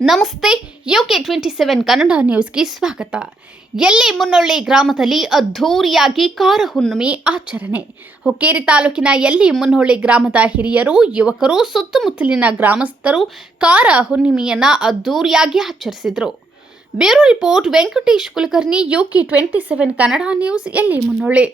ನಮಸ್ತೆ. UK27 ಕನ್ನಡ ನ್ಯೂಸ್ಗೆ ಸ್ವಾಗತ. ಎಲ್ಲಿ ಮುನ್ನೊಳ್ಳಿ ಗ್ರಾಮದಲ್ಲಿ ಅದ್ಧೂರಿಯಾಗಿ ಕಾರ ಹುಣ್ಣಿಮೆ ಆಚರಣೆ. ಹುಕ್ಕೇರಿ ತಾಲೂಕಿನ ಎಲ್ಲಿ ಮುನ್ನೊಳ್ಳಿ ಗ್ರಾಮದ ಹಿರಿಯರು, ಯುವಕರು, ಸುತ್ತಮುತ್ತಲಿನ ಗ್ರಾಮಸ್ಥರು ಕಾರ ಹುಣ್ಣಿಮೆಯನ್ನ ಅದ್ಧೂರಿಯಾಗಿ ಆಚರಿಸಿದರು. Bureau report Venkatesh Kulkarni, UK27 Kannada news, ಎಲ್ಲಿ ಮುನ್ನೊಳ್ಳಿ.